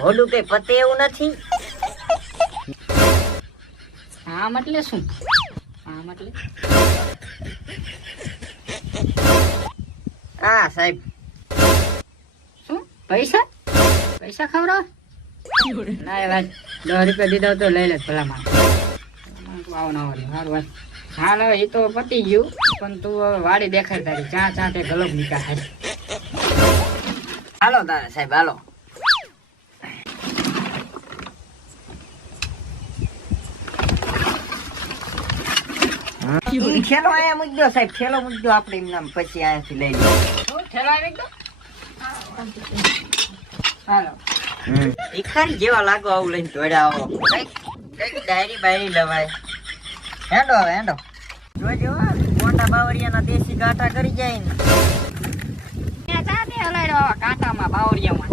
હોડું કઈ પતે એવું નથી. આમ એટલે શું? આમ એટલે હા સાહેબ. શું? પૈસા પૈસા ખવડાવ? ના એ વાત 10 રૂપિયા દીધા તો લઈ લે ભલા માં. આવો ના આવે સારું વાત. હાલ હવે એ તો પતી ગયું, પણ તું હવે વાડી દેખાય તારી ચા તે ગલોબ નીકળે. હાલો તારે સાહેબ હાલો. ખેલો અહીંયા મૂકજો સાહેબ, ખેલો મૂકજો આપણે એમ નામ, પછી અહીંયાથી લઈ લઈએ. ઠેલો આવી ગયો. હાલો ભિખારી જેવા લાગો આવું લઈને દોડ્યા આવો. કઈક ડાયરી બાયરી લવાય. હેંડો હવે હેંડો. જોજો મોટા બાવરિયાના દેશી ગાંઠા કરી જાય ને. ત્યાં ચા દે હલાડ્યો કાંટામાં બાવરિયામાં.